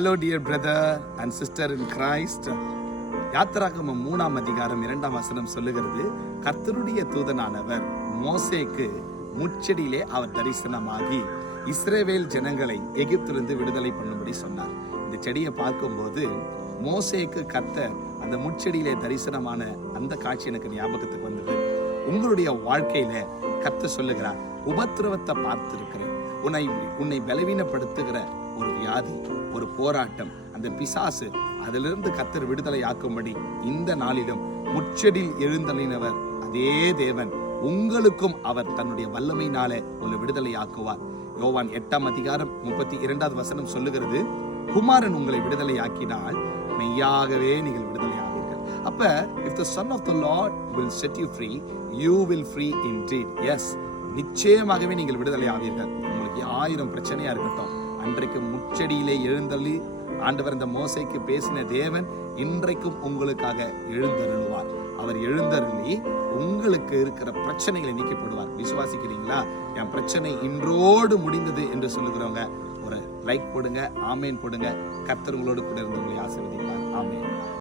Hello dear brother and sister in Christ. யாத்திராகமம் 3ஆம் அதிகாரம் 2ஆம் வசனம் சொல்லுகிறது, கர்த்தருடைய தூதனானவர் மோசேக்கு முட்செடியிலே அவர் தரிசனமாகி இஸ்ரவேல் ஜனங்களை எகிப்திலிருந்து விடுதலை பண்ணும்படி சொன்னார். இந்த செடியை பார்க்கும்போது மோசேக்கு கர்த்தர் அந்த முட்செடியிலே தரிசனமான அந்த காட்சி எனக்கு ஞாபகத்துக்கு வந்தது. உங்களுடைய வாழ்க்கையில கர்த்தர் சொல்லுகிறார், உபத்திரவத்தை பார்த்திருக்கிறேன், உன்னை பலவீனப்படுத்துகிற ஒரு வியாதி, ஒரு போராட்டம், அந்த பிசாசு, அதிலிருந்து கர்த்தர் விடுதலை ஆக்கும்படி இந்த நாளிலும் முட்செடியில் எழுந்தளினவர் அதே தேவன் உங்களுக்கும் அவர் தன்னுடைய வல்லமையினாலே ஒரு விடுதலை ஆக்குவார். யோவான் 8ஆம் அதிகாரம் 32வது வசனம் சொல்லுகிறது, குமாரன் உங்களை விடுதலை ஆக்கினால் மெய்யாகவே நீங்கள் விடுதலை ஆவீர்கள். அப்ப if the son of the Lord will set you free, you will free indeed. Yes, நிச்சயமாகவே நீங்கள் விடுதலை ஆவீர்கள். உங்களுக்கு 1000 பிரச்சனையா இருக்கட்டும், அன்றைக்கு முச்செடியிலே எழுந்தள்ளி ஆண்டவர் இந்த மோசைக்கு பேசின தேவன் இன்றைக்கும் உங்களுக்காக எழுந்தருளுவார். அவர் எழுந்தருளி உங்களுக்கு இருக்கிற பிரச்சனைகளை நீக்கி போடுவார். விசுவாசிக்கிறீங்களா? என் பிரச்சனை இன்றோடு முடிந்தது என்று சொல்லுகிறவங்க ஒரு லைக் போடுங்க, ஆமேன் போடுங்க. கர்த்தர் உங்களோடு கூட இருந்து உங்களை ஆசீர்வதிப்பார். ஆமேன்.